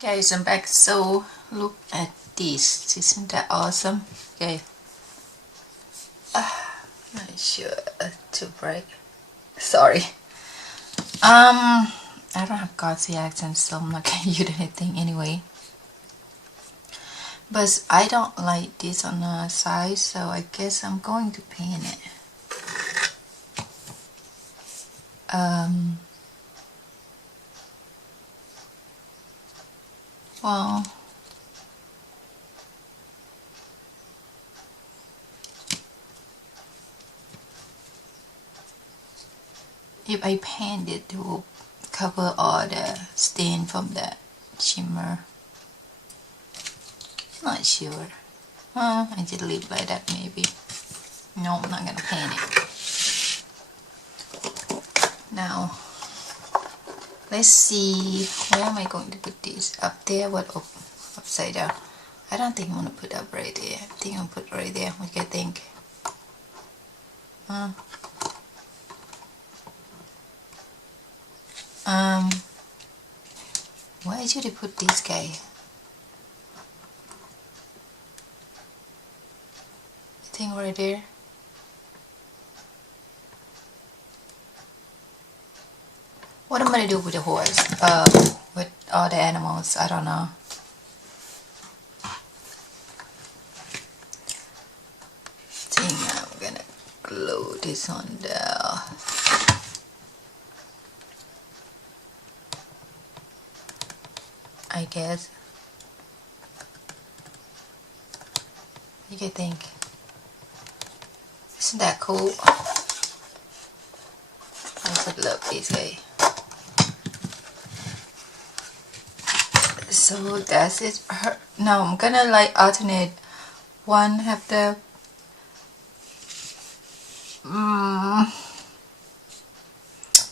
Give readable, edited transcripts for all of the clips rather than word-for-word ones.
Guys, I'm back. So look at this. Isn't that awesome? Okay. Not sure to break. Sorry. I don't have God's accent, so I'm not gonna use anything anyway. But I don't like this on the side, so I guess I'm going to paint it. Well, if I paint it, it will cover all the stain from the shimmer. Not sure. I just leave like that maybe. No, I'm not gonna paint it. Now, let's see, where am I going to put this? Up there? What? Upside down? I don't think I'm gonna put up right there. I think I'll put right there. What do you think? Why should I put this guy? I think right there. What am I gonna do with the horse? With all the animals? I don't know. I think I'm gonna glue this on there. I guess. What do you think? Isn't that cool? I would love this guy. So that's it. Now I'm gonna like alternate. One have the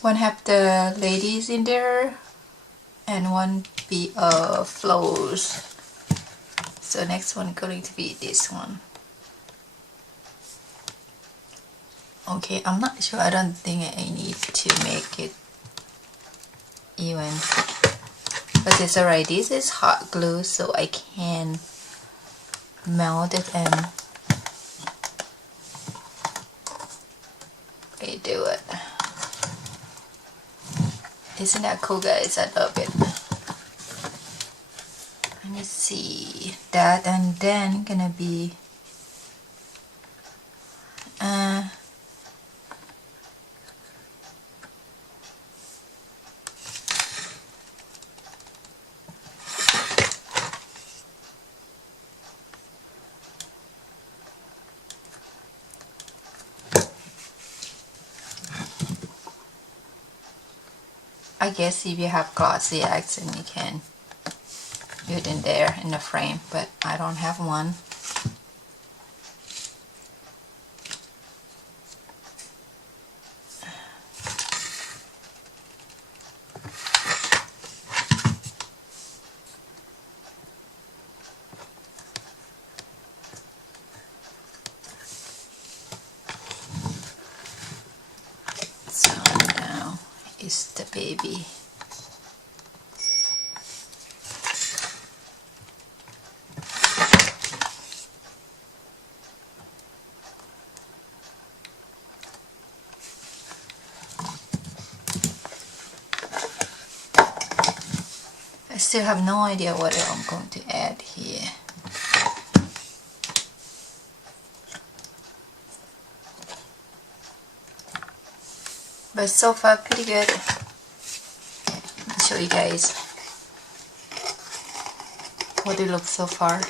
one have the ladies in there, and one be flows. So next one going to be this one. Okay, I'm not sure. I don't think I need to make it even. But it's alright. This is hot glue, so I can melt it and redo it. Isn't that cool, guys? I love it. Let me see that, and then gonna be I guess if you have glossy accent, you can do it in there in the frame, but I don't have one. So now is the baby. I still have no idea what I'm going to add here. But so far pretty good. I'll show you guys what it looks so far.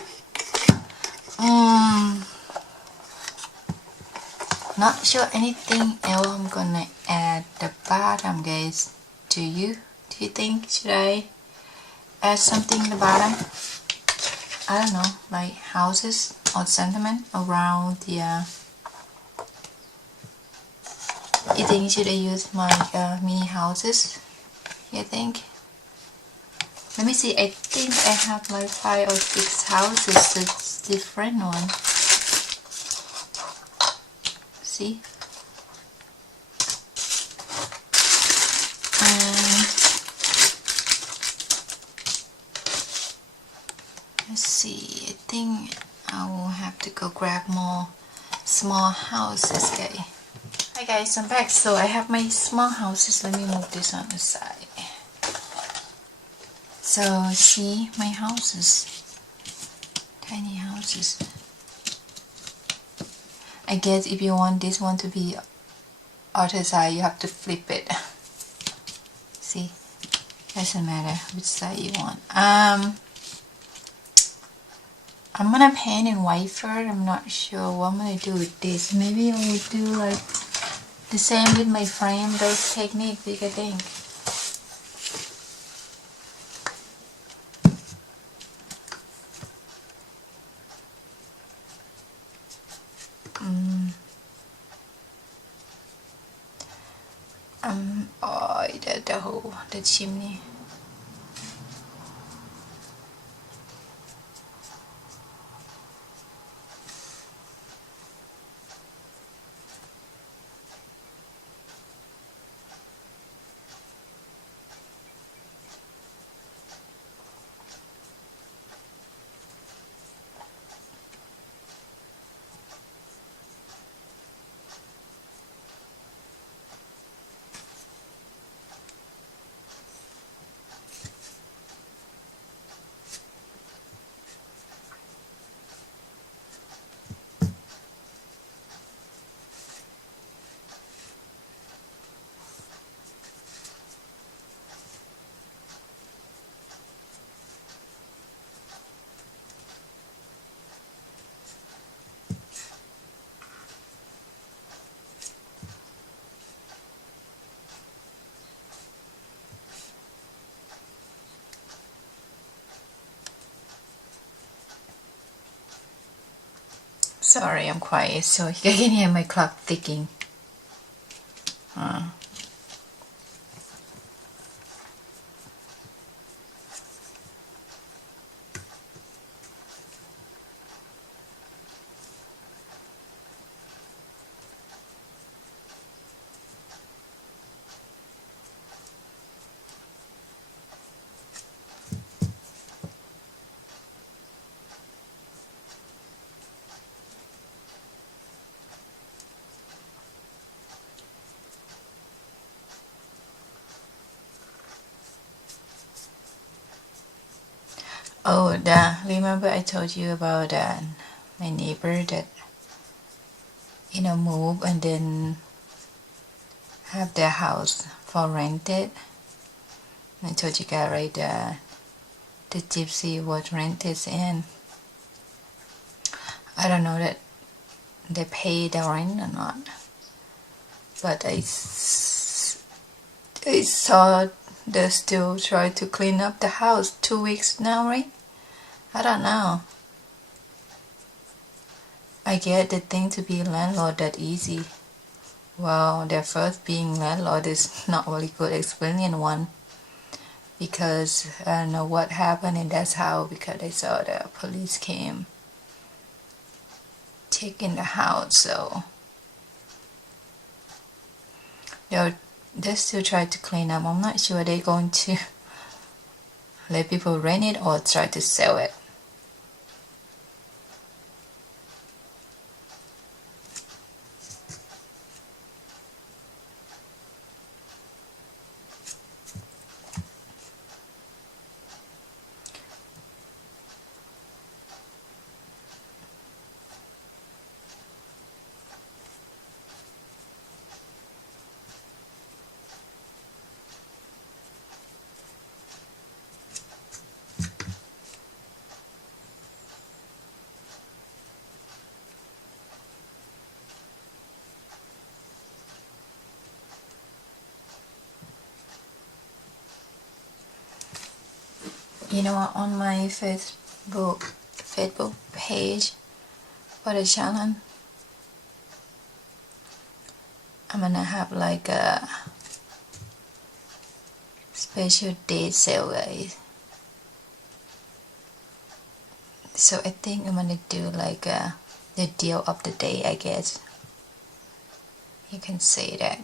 Not sure anything else I'm gonna add the bottom, guys. Do you think should I add something in the bottom? I don't know, like houses or sentiment around the you think should I use my mini houses? You think? Let me see. I think I have like 5 or 6 houses. It's different one. See? go grab more small houses, guys. Hi guys, I'm back. So I have my small houses. Let me move this on the side. So see my houses, tiny houses. I guess if you want this one to be other side, you have to flip it. See, doesn't matter which side you want. I'm gonna paint in white first. I'm not sure what I'm gonna do with this. Maybe I will do like the same with my frame, those techniques, you can think. Oh, the chimney. Sorry, I'm quiet, so you can hear my clock ticking. Oh, remember I told you about my neighbor that moved and then have their house for rented. I told you guys, right, the gypsy was rented, and I don't know that they pay the rent or not, but I saw they still try to clean up the house 2 weeks now, right? I don't know. I get the thing to be landlord that easy. Well, their first being landlord is not really good experience one, because I don't know what happened in that house, because I saw the police came taking the house, so they still try to clean up. I'm not sure they're going to let people rent it or try to sell it. You know what, on my Facebook page for the channel, I'm gonna have like a special day sale, guys. So I think I'm gonna do like the deal of the day, I guess you can say that.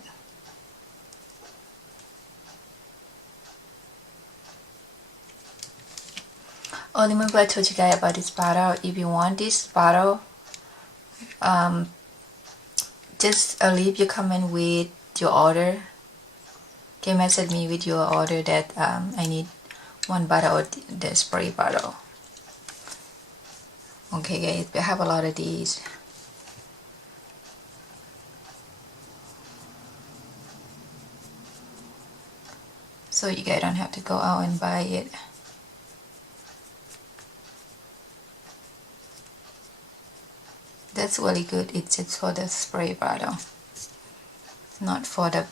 Oh, remember I told you guys about this bottle. If you want this bottle, just leave your comment with your order. Can message me with your order that I need one bottle of the spray bottle. Okay guys, we have a lot of these. So you guys don't have to go out and buy it. That's really good. It's just for the spray bottle, not for the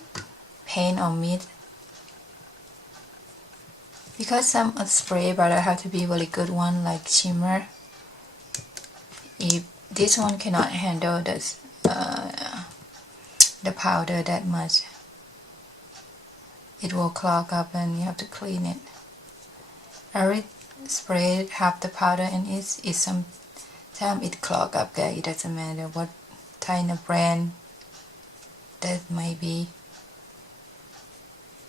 paint or meat. Because some spray bottle have to be really good one, like shimmer. If this one cannot handle this, the powder that much, it will clog up and you have to clean it. Every spray have the powder in it. Is sometimes it clog up, guys. It doesn't matter what kind of brand that may be.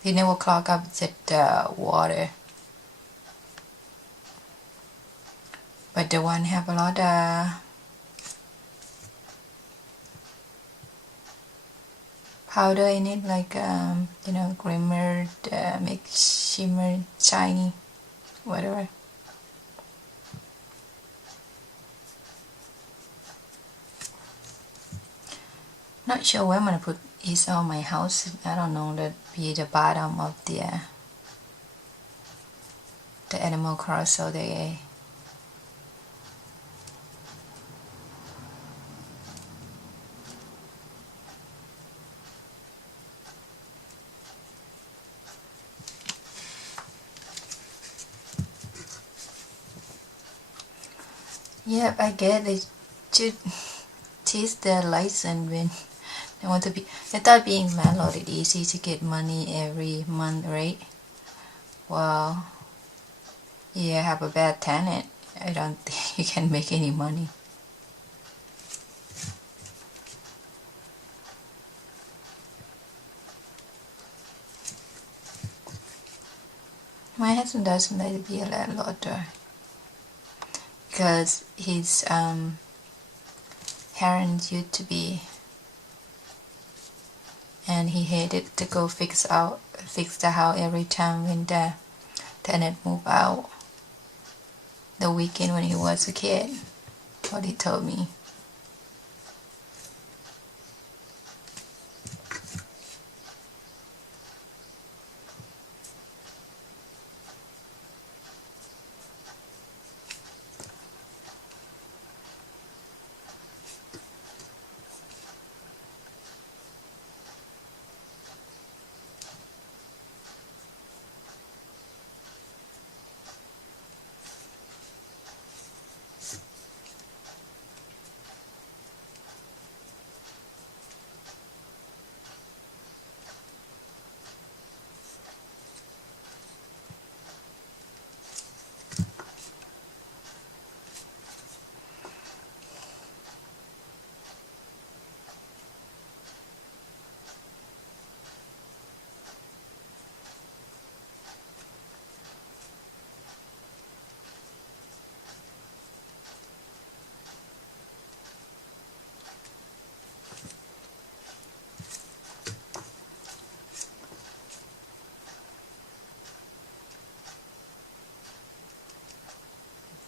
It never clog up just water. But the one have a lot of powder in it, like you know, glimmer, make shimmer, shiny, whatever. Not sure where I'm gonna put this on my house. I don't know. That be the bottom of the animal carousel there. Yep, I get they should teach their license when they want to be. I thought being landlord is easy to get money every month, right? Well, you have a bad tenant, I don't think you can make any money. My husband doesn't like to be a landlord though, because his parents used to be, and he hated to go fix the house every time when the tenant moved out. The weekend when he was a kid, what he told me.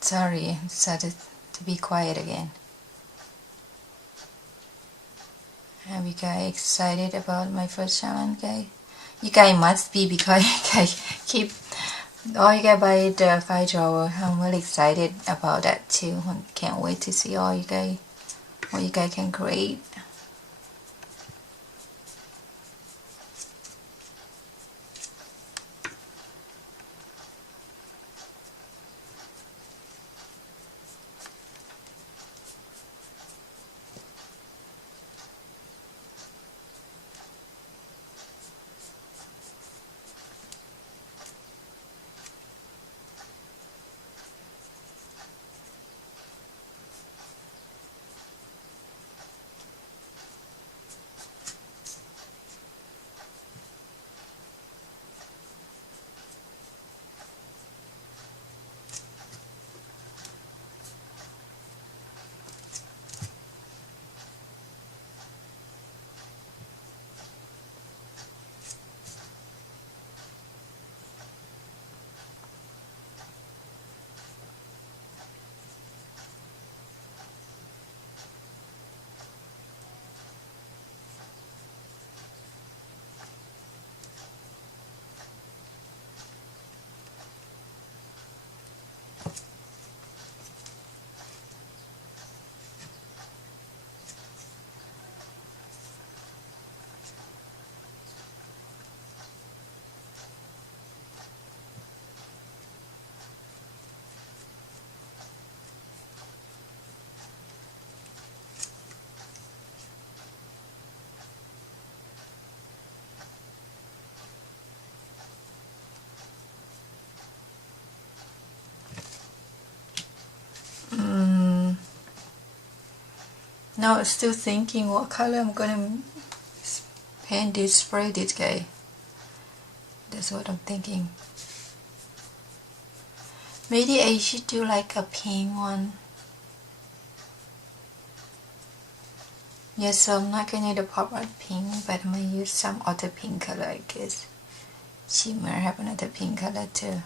Sorry, I decided to be quiet again. Are you guys excited about my first challenge, guys? You guys must be, because you guys keep, all you guys buy the 5 drawer. I'm really excited about that too. Can't wait to see all you guys, what you guys can create. Now I'm still thinking what color I'm gonna paint this, spray this guy. That's what I'm thinking. Maybe I should do like a pink one. Yes, so I'm not gonna do the part-8 pink, but I'm gonna use some other pink color, I guess. She might have another pink color too.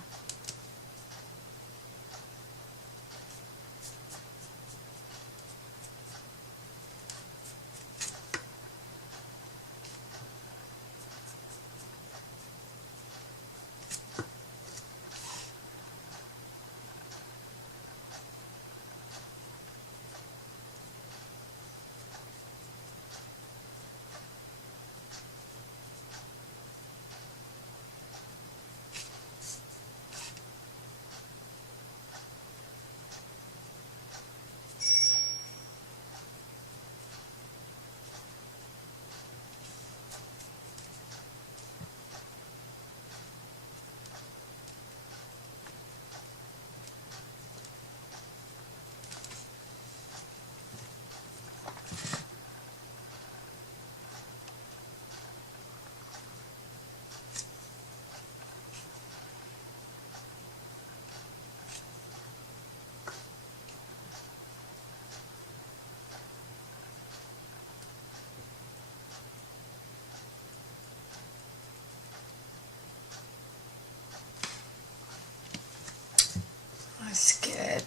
That's good.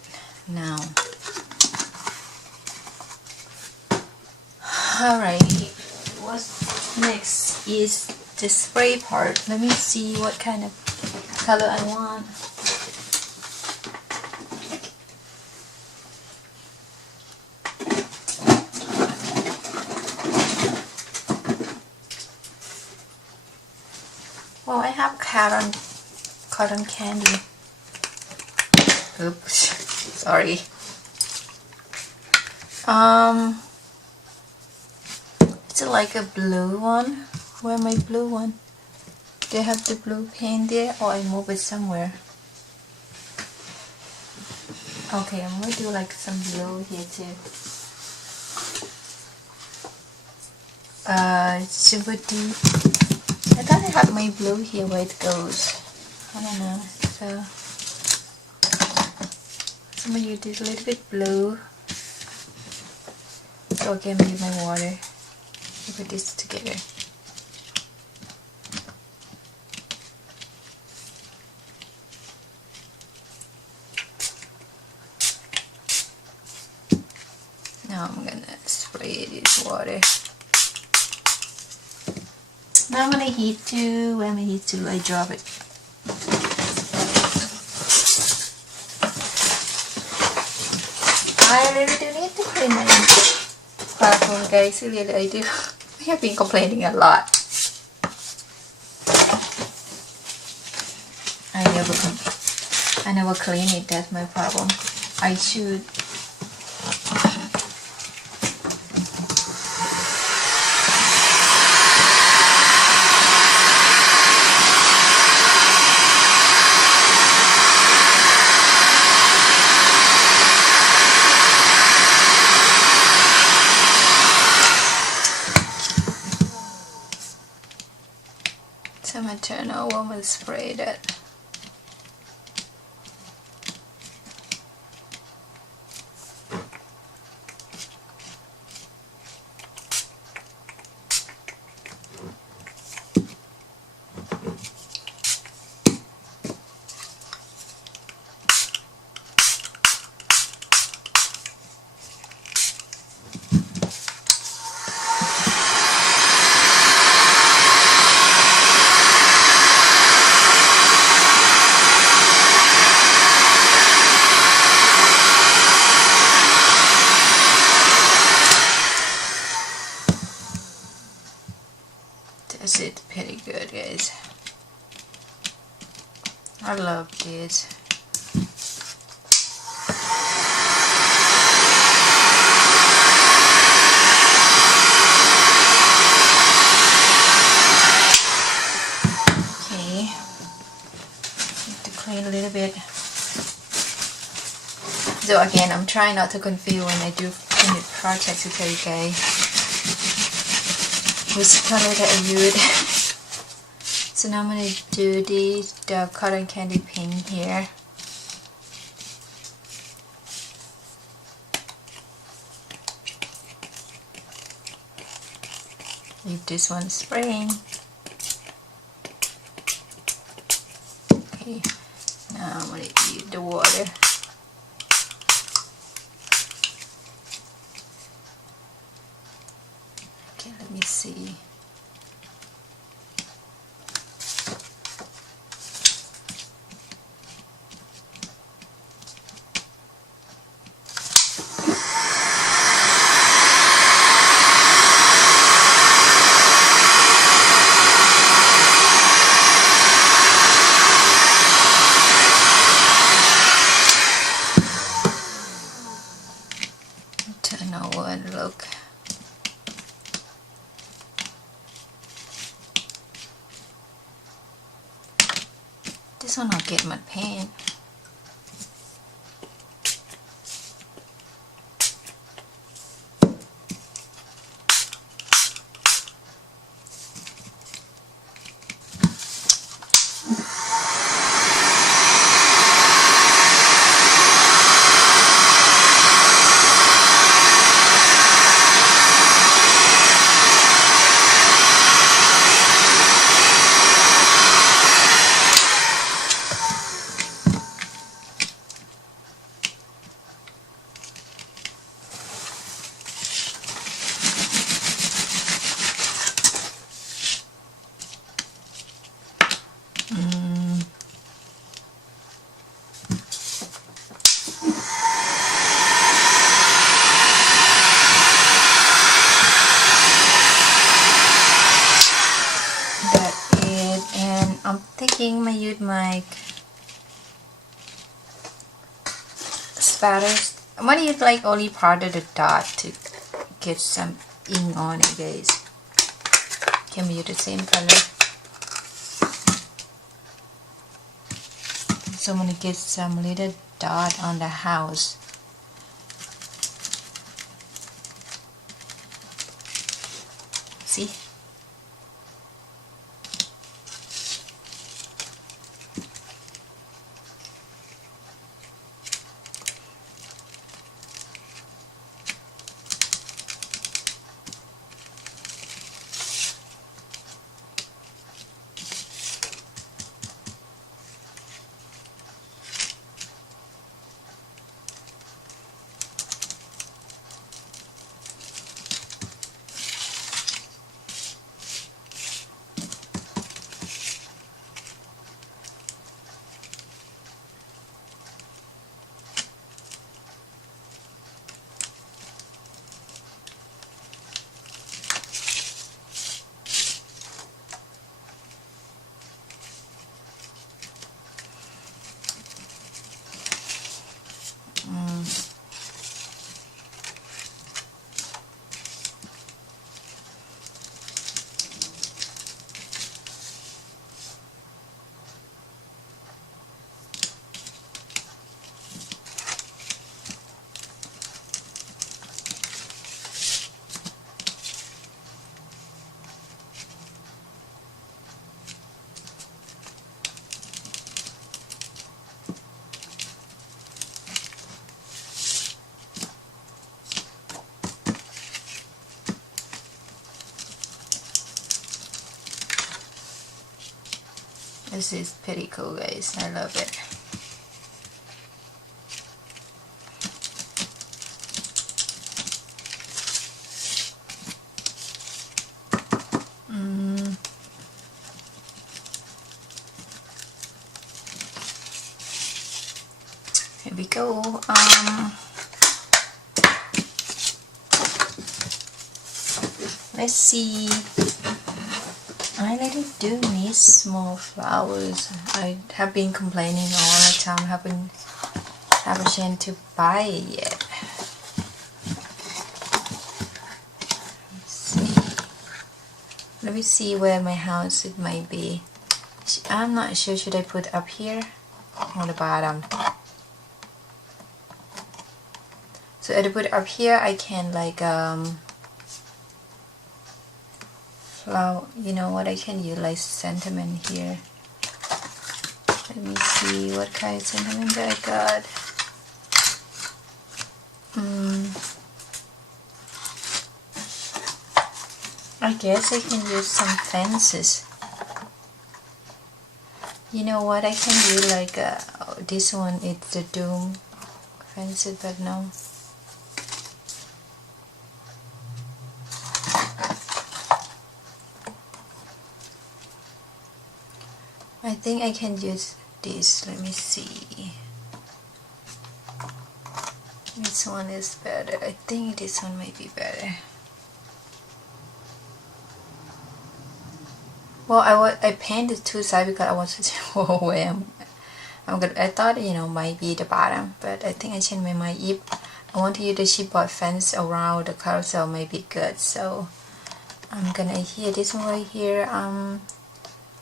Now, alright, what's next is the spray part. Let me see what kind of color I want. Well, I have cotton candy. Oops, sorry. Is it like a blue one? Where my blue one? Do I have the blue paint there, or I move it somewhere? Okay, I'm gonna do like some blue here too. Super deep. I thought I had my blue here where it goes. I don't know. So I'm gonna do a little bit blue. So again, with my water. Put this together. Now I'm gonna spray this water. Now I'm gonna heat to, when I heat to, I drop it. I really do need to clean my bathroom, guys. Really, I do. I have been complaining a lot. I never clean it. That's my problem. I should. So I'm gonna turn over and spray that. That's it, pretty good, guys. I love this. Okay, need to clean a little bit. So again, I'm trying not to confuse when I do making the project to tell you guys which color that I used. So now I'm going to do the cotton candy pink here. Leave this one spraying. Okay, now I'm going to use the water. Okay, let me see. Turn over and look. This one I'll get my paint. I'm thinking I use my spatters. I'm gonna use like only part of the dot to get some ink on it, guys. Can we use the same color? So I'm gonna get some little dot on the house. See? This is pretty cool, guys. I love it. Here we go. Let's see. I really do need small flowers. I have been complaining all the time. Haven't have a chance to buy it yet. Let's see. Let me see where my house it might be. I'm not sure. Should I put up here or the bottom? So if I put it up here, I can like flower, you know what, I can use like sentiment here. Let me see what kind of sentiment I got. I guess I can use some fences. You know what, I can do like oh, this one, it's the doom fences, but no. I think I can use this. Let me see. Which one is better? I think this one might be better. Well, I painted two sides because I wanted to know where I thought, you know, might be the bottom, but I think I changed my mind. If I want to use the chipboard fence around the carousel, may be good. So I'm gonna hear this one right here. I'm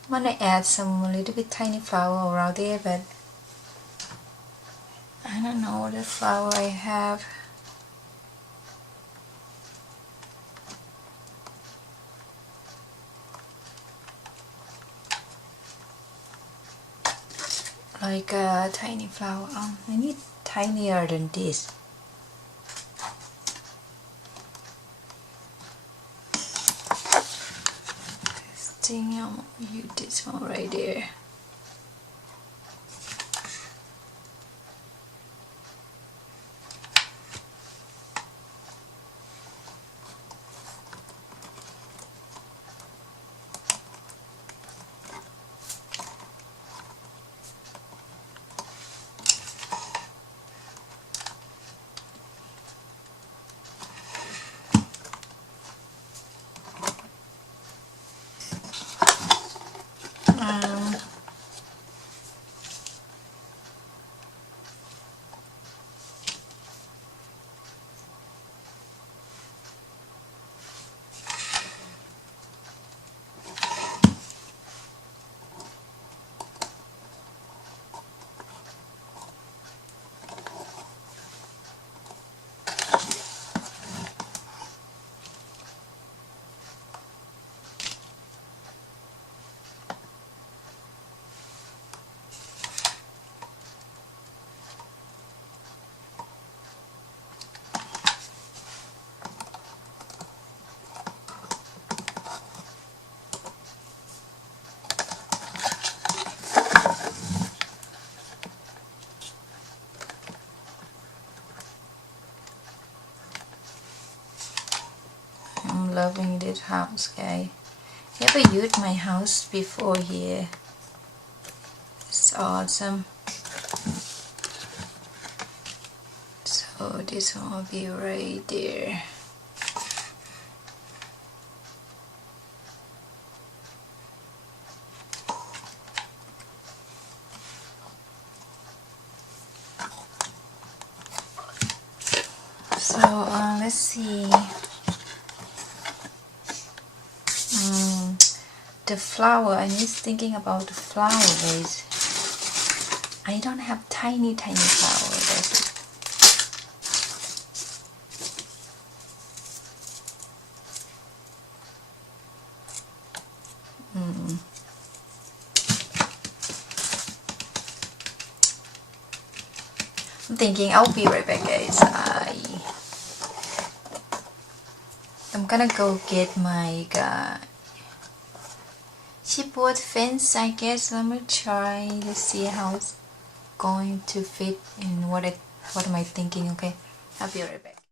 gonna add some little bit tiny flower around there, but I don't know the flower I have. Like a tiny flower. I need tinier than this. This thing, I'm gonna use this one right there. I'm loving this house, guys. Never used my house before here. It's awesome. So this one will be right there. So let's see. The flower, I'm just thinking about the flower base. I don't have tiny flower. That's it. I'm thinking. I'll be right back, guys. I'm gonna go get my chipboard fence, I guess. Let me try to see how it's going to fit in what am I thinking. Okay, I'll be right back.